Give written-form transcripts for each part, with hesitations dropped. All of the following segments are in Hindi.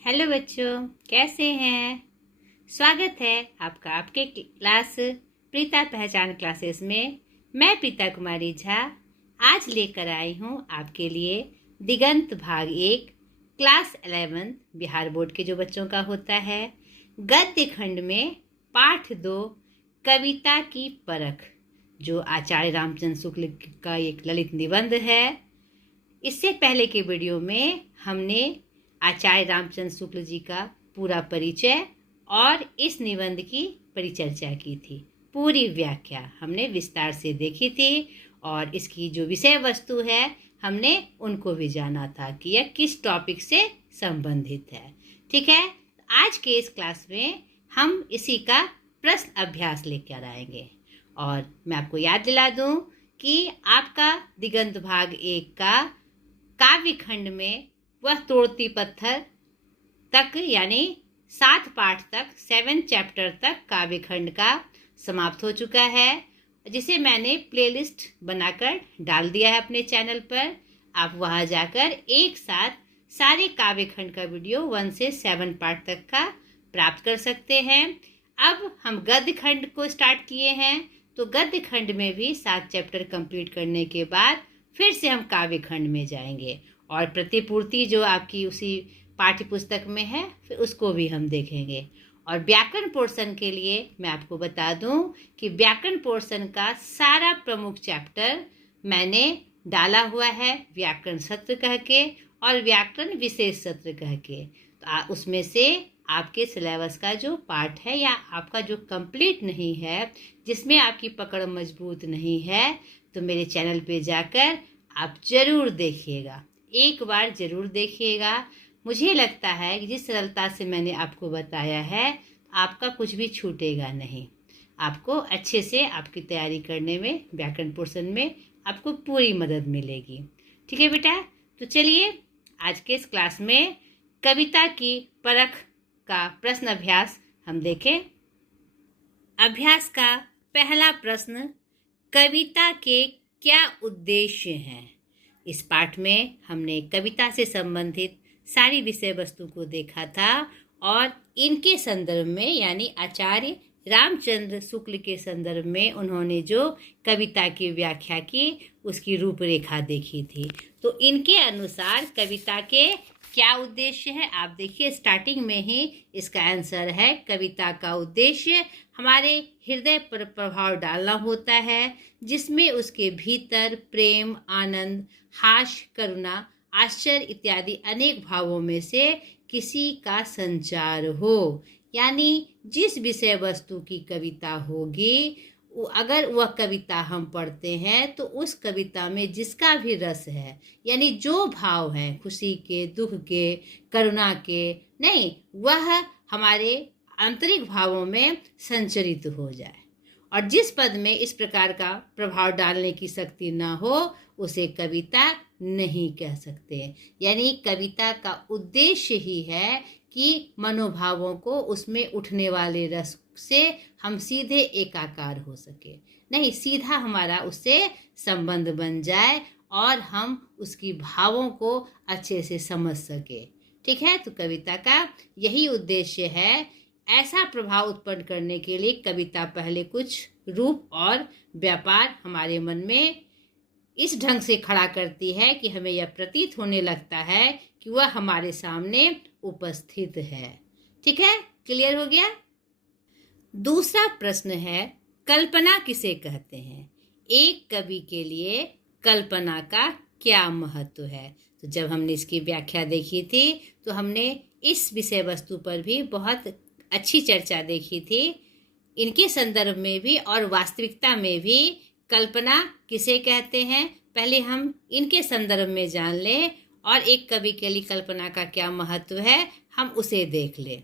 हेलो बच्चों, कैसे हैं। स्वागत है आपका आपके क्लास प्रीता पहचान क्लासेस में। मैं प्रीता कुमारी झा आज लेकर आई हूँ आपके लिए दिगंत भाग 1 क्लास 11 बिहार बोर्ड के जो बच्चों का होता है, गद्य खंड में पाठ 2 कविता की परख, जो आचार्य रामचंद्र शुक्ल का एक ललित निबंध है। इससे पहले के वीडियो में हमने आचार्य रामचंद्र शुक्ल जी का पूरा परिचय और इस निबंध की परिचर्चा की थी। पूरी व्याख्या हमने विस्तार से देखी थी और इसकी जो विषय वस्तु है हमने उनको भी जाना था कि यह किस टॉपिक से संबंधित है। ठीक है, आज के इस क्लास में हम इसी का प्रश्न अभ्यास लेकर आएंगे। और मैं आपको याद दिला दूं कि आपका दिगंत भाग 1 का काव्य खंड में वह तोड़ती पत्थर तक यानी 7 पाठ तक 7 चैप्टर तक काव्य खंड का समाप्त हो चुका है, जिसे मैंने प्लेलिस्ट बनाकर डाल दिया है अपने चैनल पर। आप वहां जाकर एक साथ सारे काव्य खंड का वीडियो 1 से 7 पार्ट तक का प्राप्त कर सकते हैं। अब हम गद्य खंड को स्टार्ट किए हैं, तो गद्य खंड में भी 7 चैप्टर कंप्लीट करने के बाद फिर से हम काव्य खंड में जाएंगे और प्रतिपूर्ति जो आपकी उसी पाठ्य पुस्तक में है फिर उसको भी हम देखेंगे। और व्याकरण पोर्शन के लिए मैं आपको बता दूं कि व्याकरण पोर्शन का सारा प्रमुख चैप्टर मैंने डाला हुआ है व्याकरण सत्र कह के और व्याकरण विशेष सत्र कह के। तो उसमें से आपके सिलेबस का जो पार्ट है या आपका जो कंप्लीट नहीं है, जिसमें आपकी पकड़ मजबूत नहीं है, तो मेरे चैनल पे जाकर आप जरूर देखिएगा, एक बार जरूर देखिएगा। मुझे लगता है कि जिस सरलता से मैंने आपको बताया है आपका कुछ भी छूटेगा नहीं। आपको अच्छे से आपकी तैयारी करने में व्याकरण पोर्शन में आपको पूरी मदद मिलेगी। ठीक है बेटा, तो चलिए आज के इस क्लास में कविता की परख का प्रश्न अभ्यास हम देखें। अभ्यास का पहला प्रश्न, कविता के क्या उद्देश्य हैं। इस पाठ में हमने कविता से संबंधित सारी विषय वस्तु को देखा था और इनके संदर्भ में यानी आचार्य रामचंद्र शुक्ल के संदर्भ में उन्होंने जो कविता की व्याख्या की उसकी रूपरेखा देखी थी। तो इनके अनुसार कविता के क्या उद्देश्य है, आप देखिए स्टार्टिंग में ही इसका आंसर है, कविता का उद्देश्य हमारे हृदय पर प्रभाव डालना होता है, जिसमें उसके भीतर प्रेम, आनंद, हास्य, करुणा, आश्चर्य इत्यादि अनेक भावों में से किसी का संचार हो। यानी जिस विषय वस्तु की कविता होगी, अगर वह कविता हम पढ़ते हैं तो उस कविता में जिसका भी रस है यानी जो भाव है, खुशी के, दुख के, करुणा के, नहीं, वह हमारे आंतरिक भावों में संचरित हो जाए। और जिस पद में इस प्रकार का प्रभाव डालने की शक्ति ना हो उसे कविता नहीं कह सकते। यानी कविता का उद्देश्य ही है कि मनोभावों को उसमें उठने वाले रस से हम सीधे एकाकार हो सके, नहीं सीधा हमारा उससे संबंध बन जाए और हम उसकी भावों को अच्छे से समझ सके। ठीक है, तो कविता का यही उद्देश्य है। ऐसा प्रभाव उत्पन्न करने के लिए कविता पहले कुछ रूप और व्यापार हमारे मन में इस ढंग से खड़ा करती है कि हमें यह प्रतीत होने लगता है कि वह हमारे सामने उपस्थित है। ठीक है, क्लियर हो गया। दूसरा प्रश्न है, कल्पना किसे कहते हैं। एक कवि के लिए कल्पना का क्या महत्व है। तो जब हमने इसकी व्याख्या देखी थी तो हमने इस विषय वस्तु पर भी बहुत अच्छी चर्चा देखी थी। इनके संदर्भ में भी और वास्तविकता में भी कल्पना किसे कहते हैं, पहले हम इनके संदर्भ में जान लें और एक कवि के लिए कल्पना का क्या महत्व है हम उसे देख लें।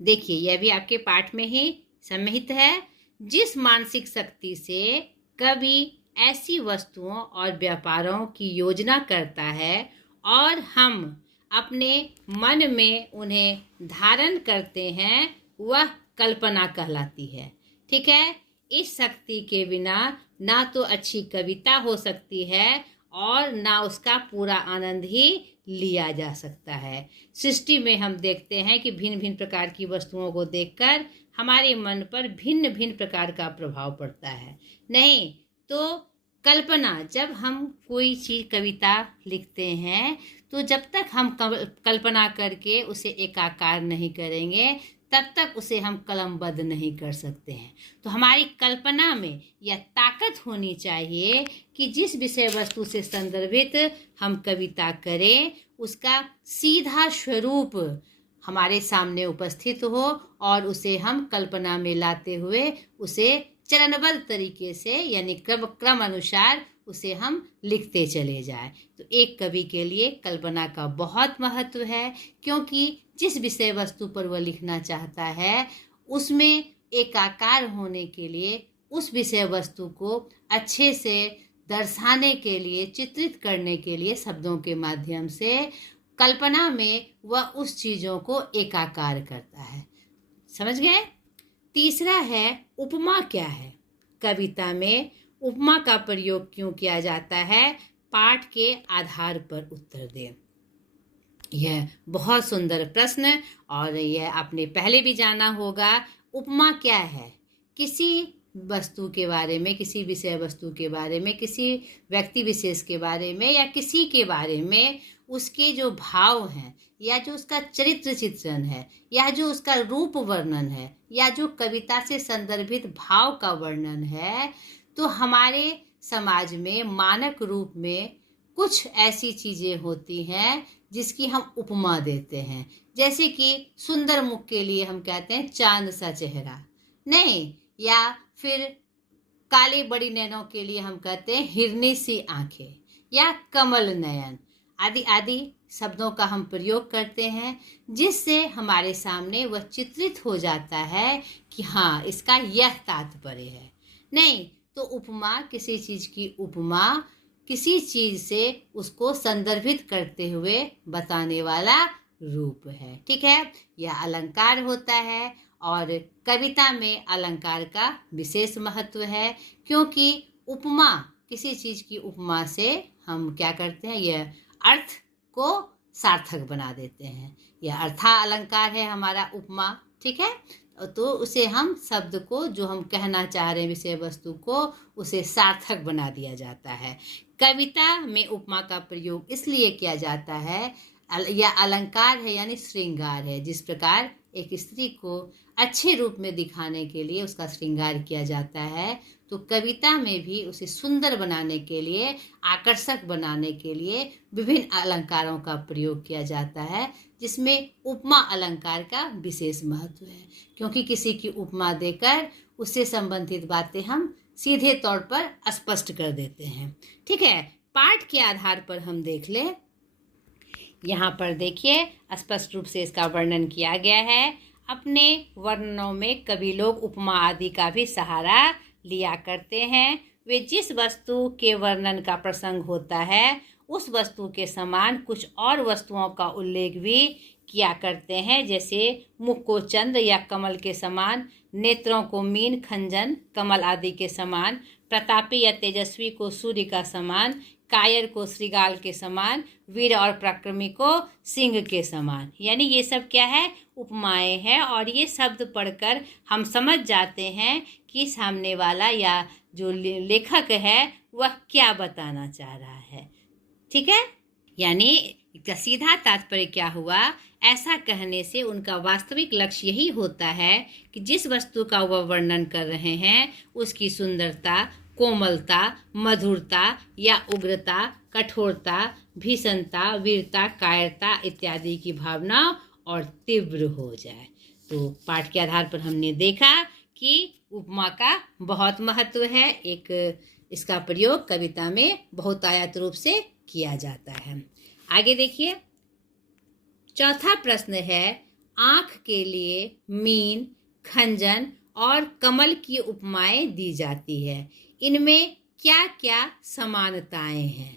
देखिए, यह भी आपके पाठ में ही सम्मिलित है। जिस मानसिक शक्ति से कवि ऐसी वस्तुओं और व्यापारों की योजना करता है और हम अपने मन में उन्हें धारण करते हैं, वह कल्पना कहलाती है। ठीक है, इस शक्ति के बिना ना तो अच्छी कविता हो सकती है और ना उसका पूरा आनंद ही लिया जा सकता है। सृष्टि में हम देखते हैं कि भिन्न भिन्न प्रकार की वस्तुओं को देखकर हमारे मन पर भिन्न भिन्न प्रकार का प्रभाव पड़ता है। नहीं तो कल्पना, जब हम कोई चीज़ कविता लिखते हैं तो जब तक हम कल्पना करके उसे एकाकार नहीं करेंगे तब तक उसे हम कलमबद्ध नहीं कर सकते हैं। तो हमारी कल्पना में यह ताकत होनी चाहिए कि जिस विषय वस्तु से संदर्भित हम कविता करें उसका सीधा स्वरूप हमारे सामने उपस्थित हो और उसे हम कल्पना में लाते हुए उसे चरणबद्ध तरीके से यानी क्रम अनुसार उसे हम लिखते चले जाएं। तो एक कवि के लिए कल्पना का बहुत महत्व है, क्योंकि जिस विषय वस्तु पर वह लिखना चाहता है उसमें एकाकार होने के लिए, उस विषय वस्तु को अच्छे से दर्शाने के लिए, चित्रित करने के लिए शब्दों के माध्यम से कल्पना में वह उस चीज़ों को एकाकार करता है। समझ गए? तीसरा है उपमा क्या है। कविता में उपमा का प्रयोग क्यों किया जाता है, पाठ के आधार पर उत्तर दें। यह बहुत सुंदर प्रश्न, और यह आपने पहले भी जाना होगा। उपमा क्या है? किसी वस्तु के बारे में, किसी विषय वस्तु के बारे में, किसी व्यक्ति विशेष के बारे में या किसी के बारे में उसके जो भाव हैं या जो उसका चरित्र चित्रण है या जो उसका रूप वर्णन है या जो कविता से संदर्भित भाव का वर्णन है, तो हमारे समाज में मानक रूप में कुछ ऐसी चीज़ें होती हैं जिसकी हम उपमा देते हैं। जैसे कि सुंदर मुख के लिए हम कहते हैं चांद सा चेहरा, नहीं, या फिर काले बड़ी नैनों के लिए हम कहते हैं हिरनी सी आंखें या कमल नयन आदि आदि शब्दों का हम प्रयोग करते हैं, जिससे हमारे सामने वह चित्रित हो जाता है कि हाँ, इसका यह तात्पर्य है। नहीं तो उपमा किसी चीज़ की उपमा किसी चीज़ से उसको संदर्भित करते हुए बताने वाला रूप है। ठीक है, यह अलंकार होता है और कविता में अलंकार का विशेष महत्व है, क्योंकि उपमा, किसी चीज़ की उपमा से हम क्या करते हैं, यह अर्थ को सार्थक बना देते हैं। यह अर्था अलंकार है हमारा उपमा। ठीक है, तो उसे हम शब्द को, जो हम कहना चाह रहे हैं विषय वस्तु को, उसे सार्थक बना दिया जाता है। कविता में उपमा का प्रयोग इसलिए किया जाता है, यह अलंकार है यानी श्रृंगार है। जिस प्रकार एक स्त्री को अच्छे रूप में दिखाने के लिए उसका श्रृंगार किया जाता है, तो कविता में भी उसे सुंदर बनाने के लिए, आकर्षक बनाने के लिए विभिन्न अलंकारों का प्रयोग किया जाता है, जिसमें उपमा अलंकार का विशेष महत्व है। क्योंकि किसी की उपमा देकर उससे संबंधित बातें हम सीधे तौर पर स्पष्ट कर देते हैं। ठीक है, पाठ के आधार पर हम देख ले। यहाँ पर देखिए स्पष्ट रूप से इसका वर्णन किया गया है। अपने वर्णनों में कवि लोग उपमा आदि का भी सहारा लिया करते हैं। वे जिस वस्तु के वर्णन का प्रसंग होता है उस वस्तु के समान कुछ और वस्तुओं का उल्लेख भी किया करते हैं। जैसे मुख को चंद्र या कमल के समान, नेत्रों को मीन, खंजन, कमल आदि के समान, प्रतापी या तेजस्वी को सूर्य का समान, कायर को श्रृगाल के समान, वीर और पराक्रमी को सिंह के समान। यानी ये सब क्या है, उपमाएं हैं, और ये शब्द पढ़कर हम समझ जाते हैं कि सामने वाला या जो लेखक है वह क्या बताना चाह रहा है। ठीक है, यानी इसका सीधा तात्पर्य क्या हुआ, ऐसा कहने से उनका वास्तविक लक्ष्य यही होता है कि जिस वस्तु का वह वर्णन कर रहे हैं उसकी सुंदरता, कोमलता, मधुरता या उग्रता, कठोरता, भीषणता, वीरता, कायरता इत्यादि की भावना और तीव्र हो जाए। तो पाठ के आधार पर हमने देखा कि उपमा का बहुत महत्व है। एक इसका प्रयोग कविता में बहुतायत रूप से किया जाता है। आगे देखिए, चौथा प्रश्न है, आँख के लिए मीन, खंजन और कमल की उपमाएं दी जाती है, इनमें क्या क्या समानताएं हैं?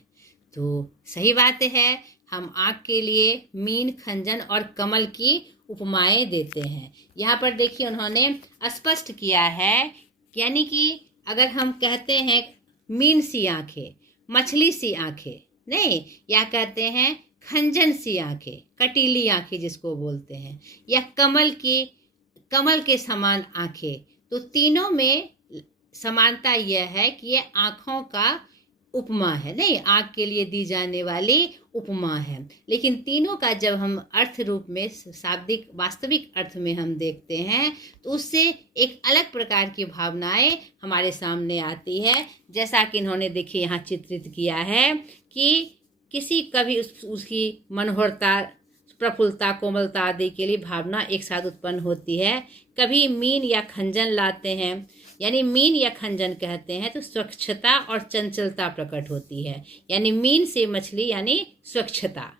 तो सही बात है, हम आँख के लिए मीन, खंजन और कमल की उपमाएं देते हैं। यहाँ पर देखिए उन्होंने स्पष्ट किया है, यानी कि अगर हम कहते हैं मीन सी आँखें, मछली सी आंखें, नहीं, या कहते हैं खंजन सी आंखें, कटीली आंखें जिसको बोलते हैं, या कमल के समान आंखें। तो तीनों में समानता यह है कि ये आंखों का उपमा है, नहीं, आंख के लिए दी जाने वाली उपमा है। लेकिन तीनों का जब हम अर्थ रूप में, शाब्दिक वास्तविक अर्थ में हम देखते हैं तो उससे एक अलग प्रकार की भावनाएं हमारे सामने आती है। जैसा कि इन्होंने देखिए यहाँ चित्रित किया है कि किसी कभी उसकी मनोहरता, प्रफुल्लता, कोमलता आदि के लिए भावना एक साथ उत्पन्न होती है। कभी मीन या खंजन लाते हैं, यानी मीन या खंजन कहते हैं तो स्वच्छता और चंचलता प्रकट होती है। यानी मीन से मछली यानी स्वच्छता,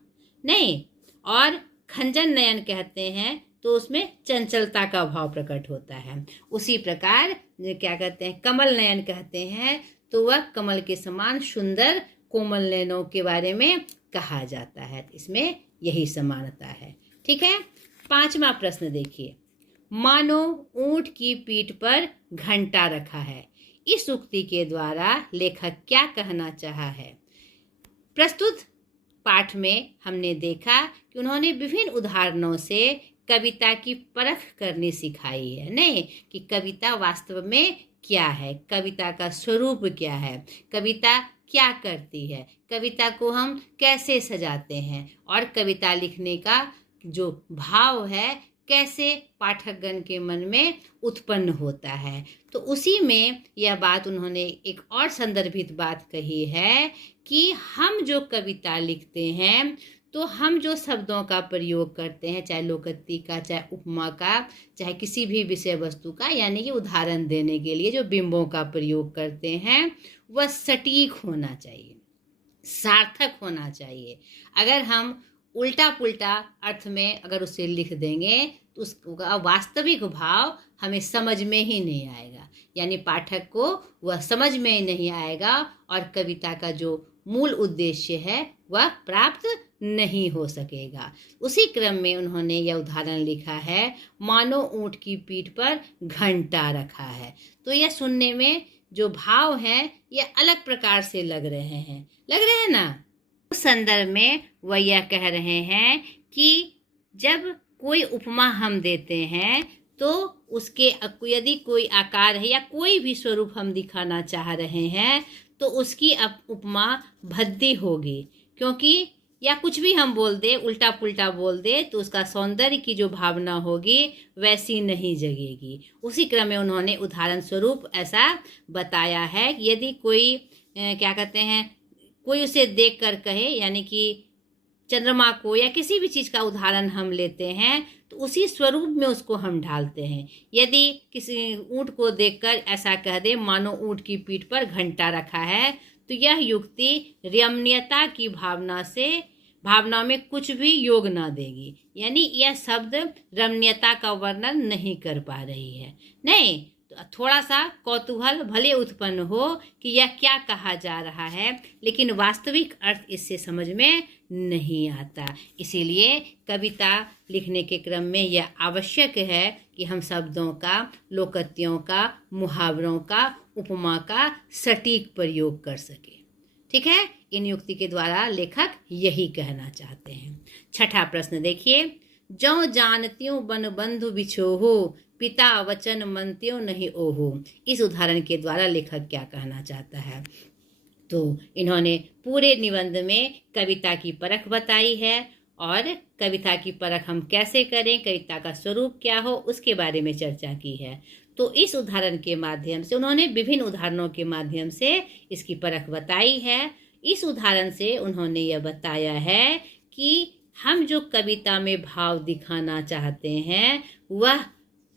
नहीं, और खंजन नयन कहते हैं तो उसमें चंचलता का भाव प्रकट होता है। उसी प्रकार क्या कहते हैं, कमल नयन कहते हैं तो वह कमल के समान सुंदर कोमल नयनों के बारे में कहा जाता है। इसमें यही समानता है। ठीक है, 5वां प्रश्न देखिए, मानो ऊंट की पीठ पर घंटा रखा है। इस उक्ति के द्वारा लेखक क्या कहना चाहा है? प्रस्तुत पाठ में हमने देखा कि उन्होंने विभिन्न उदाहरणों से कविता की परख करनी सिखाई है, नहीं, कि कविता वास्तव में क्या है, कविता का स्वरूप क्या है, कविता क्या करती है, कविता को हम कैसे सजाते हैं, और कविता लिखने का जो भाव है कैसे पाठकगण के मन में उत्पन्न होता है। तो उसी में यह बात उन्होंने एक और संदर्भित बात कही है कि हम जो कविता लिखते हैं तो हम जो शब्दों का प्रयोग करते हैं, चाहे लोकोक्ति का, चाहे उपमा का, चाहे किसी भी विषय वस्तु का, यानी कि उदाहरण देने के लिए जो बिंबों का प्रयोग करते हैं वह सटीक होना चाहिए, सार्थक होना चाहिए। अगर हम उल्टा पुल्टा अर्थ में अगर उसे लिख देंगे तो उसका वास्तविक भाव हमें समझ में ही नहीं आएगा, यानी पाठक को वह समझ में नहीं आएगा और कविता का जो मूल उद्देश्य है वह प्राप्त नहीं हो सकेगा। उसी क्रम में उन्होंने यह उदाहरण लिखा है, मानो ऊंट की पीठ पर घंटा रखा है। तो यह सुनने में जो भाव है यह अलग प्रकार से लग रहे हैं ना। उस संदर्भ में वह यह कह रहे हैं कि जब कोई उपमा हम देते हैं तो उसके यदि कोई आकार है या कोई भी स्वरूप हम दिखाना चाह रहे हैं तो उसकी उपमा भद्दी होगी, क्योंकि या कुछ भी हम बोल दे, उल्टा पुल्टा बोल दे, तो उसका सौंदर्य की जो भावना होगी वैसी नहीं जगेगी। उसी क्रम में उन्होंने उदाहरण स्वरूप ऐसा बताया है कि यदि कोई क्या कहते हैं, कोई उसे देख कर कहे, यानी कि चंद्रमा को या किसी भी चीज़ का उदाहरण हम लेते हैं तो उसी स्वरूप में उसको हम ढालते हैं। यदि किसी ऊँट को देखकर ऐसा कह दे, मानो ऊँट की पीठ पर घंटा रखा है, तो यह युक्ति रमणीयता की भावना में कुछ भी योग ना देगी, यानी यह शब्द रमणीयता का वर्णन नहीं कर पा रही है। नहीं, तो थोड़ा सा कौतूहल भले उत्पन्न हो कि यह क्या कहा जा रहा है, लेकिन वास्तविक अर्थ इससे समझ में नहीं आता। इसीलिए कविता लिखने के क्रम में यह आवश्यक है कि हम शब्दों का, लोकोक्तियों का, मुहावरों का, उपमा का सटीक प्रयोग कर सके। ठीक है, इन युक्ति के द्वारा लेखक यही कहना चाहते हैं। 6ठा प्रश्न देखिए, जौ जानत्यों बन बंधु बिछोहो, पिता वचन मनत्यों नहीं ओहो। इस उदाहरण के द्वारा लेखक क्या कहना चाहता है? तो इन्होंने पूरे निबंध में कविता की परख बताई है और कविता की परख हम कैसे करें, कविता का स्वरूप क्या हो, उसके बारे में चर्चा की है। तो इस उदाहरण के माध्यम से उन्होंने विभिन्न उदाहरणों के माध्यम से इसकी परख बताई है। इस उदाहरण से उन्होंने यह बताया है कि हम जो कविता में भाव दिखाना चाहते हैं वह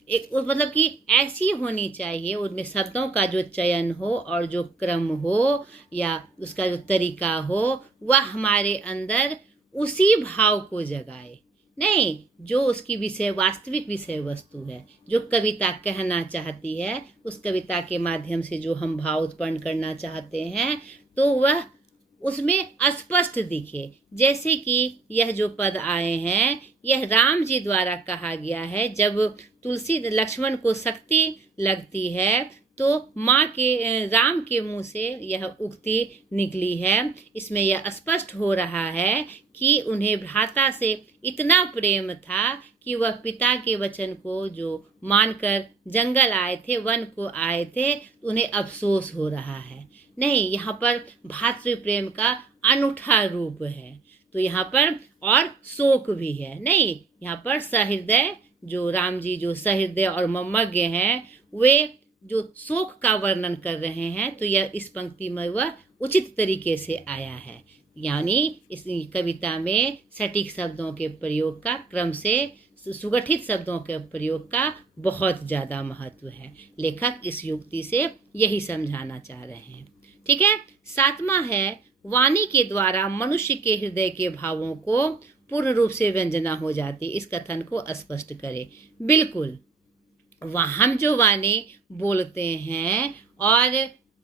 एक मतलब कि ऐसी होनी चाहिए, उनमें शब्दों का जो चयन हो और जो क्रम हो या उसका जो तरीका हो वह हमारे अंदर उसी भाव को जगाए, नहीं जो उसकी वास्तविक विषय वस्तु है, जो कविता कहना चाहती है, उस कविता के माध्यम से जो हम भाव उत्पन्न करना चाहते हैं तो वह उसमें स्पष्ट दिखे। जैसे कि यह जो पद आए हैं यह राम जी द्वारा कहा गया है। जब तुलसी लक्ष्मण को शक्ति लगती है तो माँ के राम के मुंह से यह उक्ति निकली है। इसमें यह स्पष्ट हो रहा है कि उन्हें भ्राता से इतना प्रेम था कि वह पिता के वचन को जो मानकर जंगल आए थे, वन को आए थे, उन्हें अफसोस हो रहा है। नहीं, यहाँ पर भातृ प्रेम का अनूठा रूप है। तो यहाँ पर और शोक भी है। नहीं, यहाँ पर सहृदय जो राम जी जो सहृदय और मर्मज्ञ हैं, वे जो शोक का वर्णन कर रहे हैं, तो यह इस पंक्ति में वह उचित तरीके से आया है। यानी इस कविता में सटीक शब्दों के प्रयोग का, क्रम से सुगठित शब्दों के प्रयोग का बहुत ज़्यादा महत्व है। लेखक इस युक्ति से यही समझाना चाह रहे हैं। ठीक है। 7वां है, वाणी के द्वारा मनुष्य के हृदय के भावों को पूर्ण रूप से व्यंजना हो जाती। इस कथन को स्पष्ट करें। बिल्कुल, हम जो वाणी बोलते हैं, और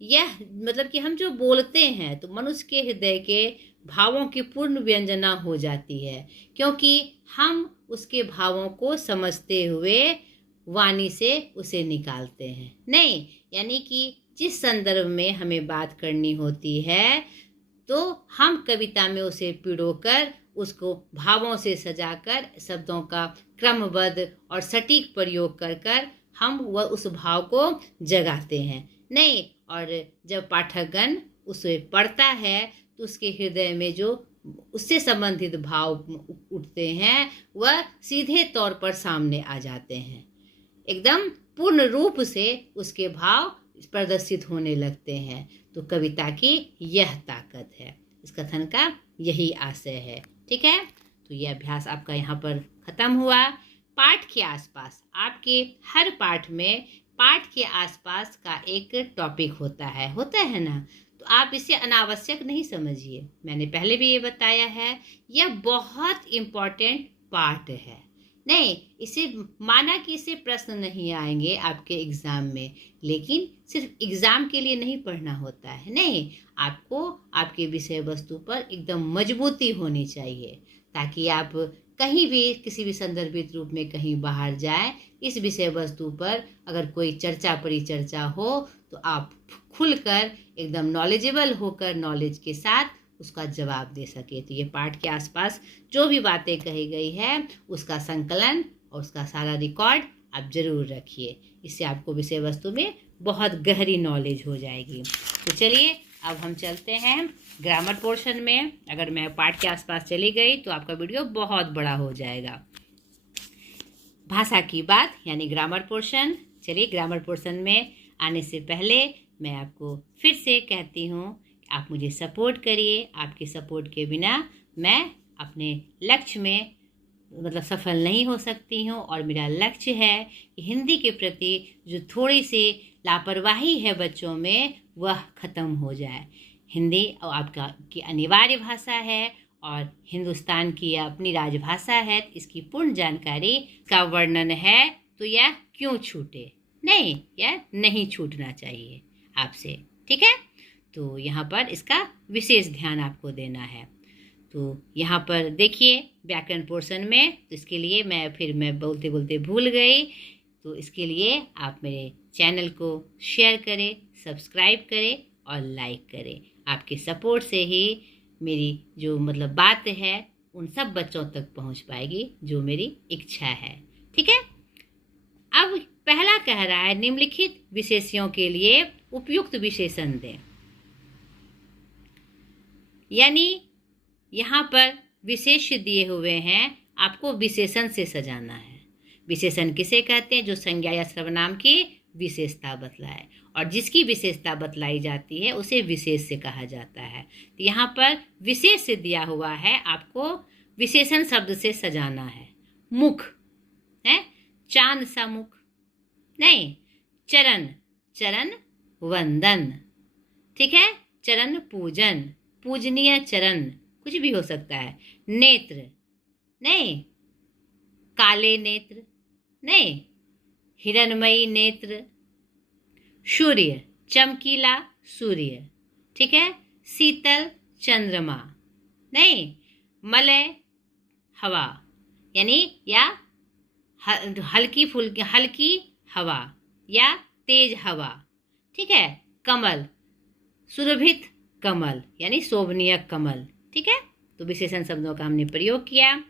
यह मतलब कि हम जो बोलते हैं तो मनुष्य के हृदय के भावों की पूर्ण व्यंजना हो जाती है, क्योंकि हम उसके भावों को समझते हुए वाणी से उसे निकालते हैं। नहीं, यानी कि जिस संदर्भ में हमें बात करनी होती है, तो हम कविता में उसे पिरोकर, उसको भावों से सजाकर, शब्दों का क्रमबद्ध और सटीक प्रयोग कर हम वह उस भाव को जगाते हैं। नहीं, और जब पाठकगण उसे पढ़ता है तो उसके हृदय में जो उससे संबंधित भाव उठते हैं, वह सीधे तौर पर सामने आ जाते हैं। एकदम पूर्ण रूप से उसके भाव प्रदर्शित होने लगते हैं। तो कविता की यह ताकत है। इस कथन का यही आशय है। ठीक है। तो यह अभ्यास आपका यहाँ पर खत्म हुआ। पाठ के आसपास, आपके हर पाठ में पाठ के आसपास का एक टॉपिक होता है ना। तो आप इसे अनावश्यक नहीं समझिए। मैंने पहले भी ये बताया है, यह बहुत इम्पोर्टेंट पार्ट है। नहीं, इसे माना कि इसे प्रश्न नहीं आएंगे आपके एग्ज़ाम में, लेकिन सिर्फ एग्ज़ाम के लिए नहीं पढ़ना होता है। नहीं, आपको आपके विषय वस्तु पर एकदम मजबूती होनी चाहिए, ताकि आप कहीं भी किसी भी संदर्भित रूप में कहीं बाहर जाए, इस विषय वस्तु पर अगर कोई चर्चा परिचर्चा हो तो आप खुलकर एकदम नॉलेजेबल होकर, नॉलेज के साथ उसका जवाब दे सके। तो ये पाठ के आसपास जो भी बातें कही गई है, उसका संकलन और उसका सारा रिकॉर्ड आप जरूर रखिए। इससे आपको विषय वस्तु में बहुत गहरी नॉलेज हो जाएगी। तो चलिए अब हम चलते हैं ग्रामर पोर्शन में। अगर मैं पाठ के आसपास चली गई तो आपका वीडियो बहुत बड़ा हो जाएगा। भाषा की बात यानी ग्रामर पोर्शन। चलिए, ग्रामर पोर्शन में आने से पहले मैं आपको फिर से कहती हूँ, आप मुझे सपोर्ट करिए। आपके सपोर्ट के बिना मैं अपने लक्ष्य में मतलब सफल नहीं हो सकती हूँ। और मेरा लक्ष्य है कि हिंदी के प्रति जो थोड़ी सी लापरवाही है बच्चों में, वह ख़त्म हो जाए। हिंदी आपका की अनिवार्य भाषा है और हिंदुस्तान की अपनी राजभाषा है। इसकी पूर्ण जानकारी का वर्णन है, तो यह क्यों छूटे? नहीं, यह नहीं छूटना चाहिए आपसे। ठीक है। तो यहाँ पर इसका विशेष ध्यान आपको देना है। तो यहाँ पर देखिए व्याकरण पोर्शन में, तो इसके लिए मैं बोलते बोलते भूल गई। तो इसके लिए आप मेरे चैनल को शेयर करें, सब्सक्राइब करें और लाइक करें। आपके सपोर्ट से ही मेरी जो मतलब बात है उन सब बच्चों तक पहुँच पाएगी जो मेरी इच्छा है। ठीक है। अब पहला कह रहा है, निम्नलिखित विशेषणों के लिए उपयुक्त विशेषण दें। यानी यहाँ पर विशेष दिए हुए हैं, आपको विशेषण से सजाना है। विशेषण किसे कहते हैं? जो संज्ञा या सर्वनाम की विशेषता बतलाए, और जिसकी विशेषता बतलाई जाती है उसे विशेष से कहा जाता है। तो यहाँ पर विशेष से दिया हुआ है, आपको विशेषण शब्द से सजाना है। मुख है, चांद सा मुख नहीं। चरण, चरण वंदन। ठीक है। चरण पूजन, पूजनीय चरण, कुछ भी हो सकता है। नेत्र नहीं, काले नेत्र नहीं, हिरणमयी नेत्र। सूर्य, चमकीला सूर्य। ठीक है। शीतल चंद्रमा नहीं, मलय हवा यानी या हल्की फुल्की हल्की हवा या तेज हवा। ठीक है। कमल, सुरभित कमल यानी शोभनीय कमल, ठीक है। तो विशेषण शब्दों का हमने प्रयोग किया।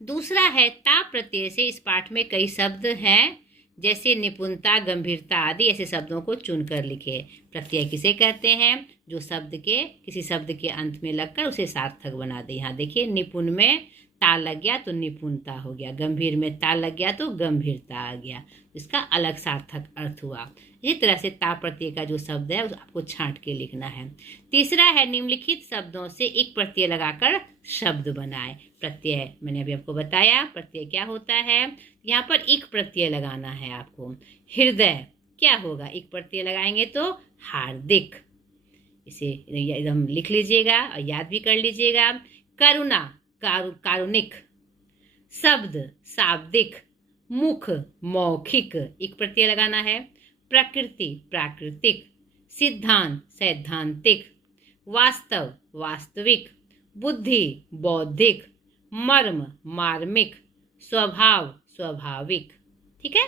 दूसरा है ता प्रत्यय से इस पाठ में कई शब्द हैं, जैसे निपुणता, गंभीरता आदि ऐसे शब्दों को चुनकर लिखे। प्रत्यय किसे कहते हैं? जो शब्द के किसी शब्द के अंत में लगकर उसे सार्थक बना दे। यहाँ देखिए, निपुण में ता लग गया तो निपुणता हो गया, गंभीर में ता लग गया तो गंभीरता आ गया, इसका अलग सार्थक अर्थ हुआ। इसी तरह से ता प्रत्यय का जो शब्द है उस आपको छांट के लिखना है। तीसरा है निम्नलिखित शब्दों से एक प्रत्यय लगाकर शब्द बनाए। प्रत्यय मैंने अभी आपको बताया, प्रत्यय क्या होता है। यहाँ पर एक प्रत्यय लगाना है आपको। हृदय क्या होगा? एक प्रत्यय लगाएंगे तो हार्दिक। इसे एकदम लिख लीजिएगा और याद भी कर लीजिएगा। करुणा, कारुणिक। शब्द, शाब्दिक। मुख, मौखिक, एक प्रत्यय लगाना है। प्रकृति, प्राकृतिक। सिद्धांत, सैद्धांतिक। वास्तव, वास्तविक। बुद्धि, बौद्धिक। मर्म, मार्मिक। स्वभाव, स्वाभाविक, ठीक है।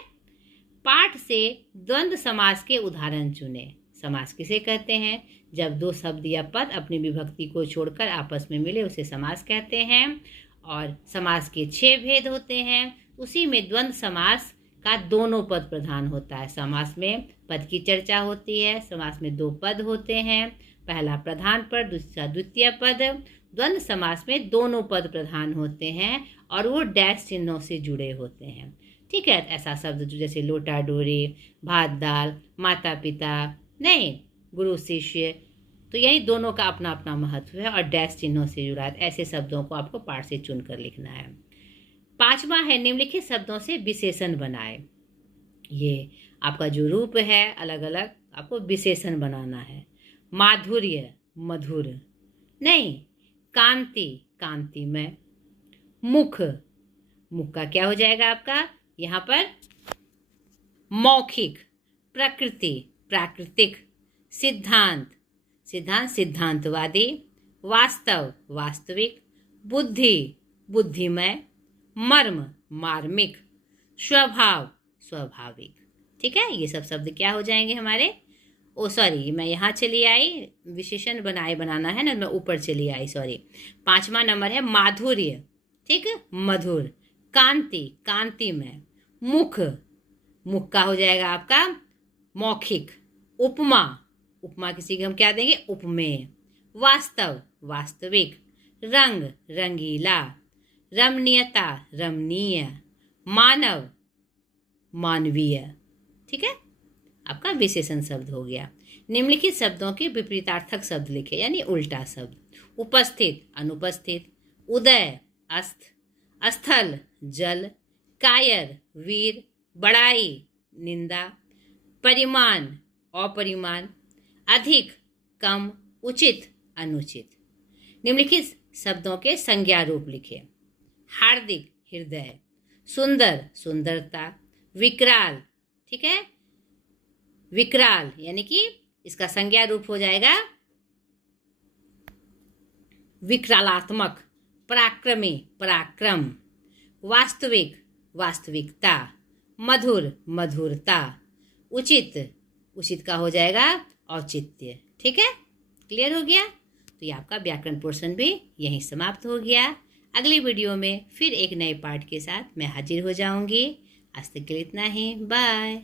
पाठ से द्वंद्व समास के उदाहरण चुने। समास किसे कहते हैं? जब दो शब्द या पद अपनी विभक्ति को छोड़कर आपस में मिले उसे समास कहते हैं। और समास के 6 भेद होते हैं, उसी में द्वंद्व समास का दोनों पद प्रधान होता है। समास में पद की चर्चा होती है। समास में 2 पद होते हैं, पहला प्रधान पद, दूसरा द्वितीय पद। द्वंद्व समास में दोनों पद प्रधान होते हैं और वो डैश चिन्हों से जुड़े होते हैं, ठीक है। ऐसा शब्द जैसे लोटा डोरी, भात दाल, माता पिता, नहीं, गुरु शिष्य, तो यही दोनों का अपना अपना महत्व है और डैश चिन्हों से जुड़ा है। ऐसे शब्दों को आपको पाठ से चुनकर लिखना है। 5वां है निम्नलिखित शब्दों से विशेषण बनाए। ये आपका जो रूप है अलग अलग आपको विशेषण बनाना है। माधुर्य, मधुर, नहीं, कांति, कांतिमय। मुख, मुख का क्या हो जाएगा आपका यहाँ पर? मौखिक। प्रकृति, प्राकृतिक। सिद्धांत, सिद्धांत, सिद्धांतवादी। वास्तव, वास्तविक। बुद्धि, बुद्धिमय। मर्म, मार्मिक। स्वभाव, स्वाभाविक, ठीक है। ये सब शब्द क्या हो जाएंगे हमारे? मैं यहाँ चली आई, विशेषण बनाना है ना, मैं ऊपर चली आई, 5वां नंबर है माधुर्य, ठीक, मधुर। कांति, कांतिमय। मुख, मुख का हो जाएगा आपका मौखिक। उपमा, उपमा किसी को हम क्या देंगे? उपमेय। वास्तव, वास्तविक। रंग, रंगीला। रमणीयता, रमणीय। मानव, मानवीय, ठीक है। आपका विशेषण शब्द हो गया। निम्नलिखित शब्दों के विपरीतार्थक शब्द लिखे, यानी उल्टा शब्द। उपस्थित, अनुपस्थित। उदय, अस्त। स्थल, जल। कायर, वीर। बड़ाई, निंदा। परिमाण, अपरिमाण। अधिक, कम। उचित, अनुचित। निम्नलिखित शब्दों के संज्ञा रूप लिखे। हार्दिक, हृदय। सुंदर, सुंदरता। विकराल, ठीक है, विकराल यानी कि इसका संज्ञा रूप हो जाएगा विकरालात्मक। पराक्रमी, पराक्रम। वास्तविक, वास्तविकता। मधुर, मधुरता। उचित, उचित का हो जाएगा औचित्य, ठीक है। क्लियर हो गया? तो ये आपका व्याकरण पोर्शन भी यहीं समाप्त हो गया। अगली वीडियो में फिर एक नए पाठ के साथ मैं हाजिर हो जाऊंगी। आज तक के लिए इतना ही, बाय।